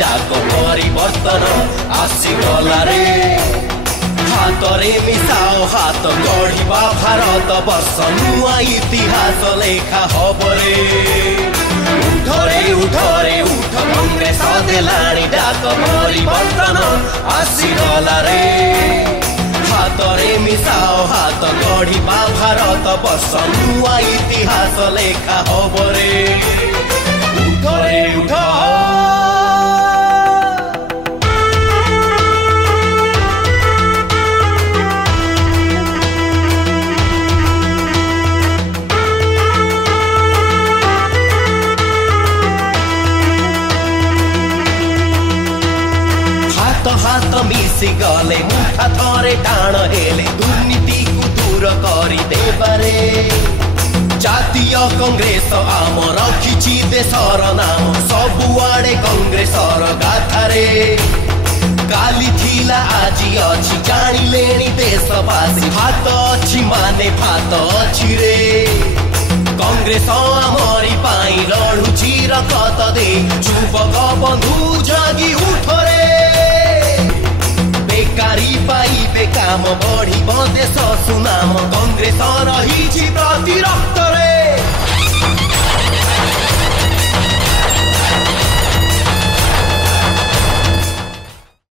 डाक परिवर्तन आसीगला रे हातरे मिसाओ हात गढ़िबा भारत वर्ष नुआ इतिहास लेखा हबरे उठरे उठ कांग्रेस देलाणी डाक परिवर्तन आसीगला रे हातरे मिसाओ हात गढ़िबा भारत वर्ष नुआ इतिहास लेखा हबरे उठरे उठ हात मिसी गले मुठा थरे टाण हेले दुर्नीति को दूर करी देबारे जातीय कांग्रेस आम रखिछि देशर नाम सबुआडे कांग्रेसर गाथारे काली थिला आजी अछि जानिलेनी देशवासी हात अछि माने भात अछि रे कांग्रेस आमरी पाई लढुछि रकत दे युवक बंधु जागी उठरे बेकारी पाइबे काम बढ़ी देश सुनाम कांग्रेस रही प्रतिरक्त।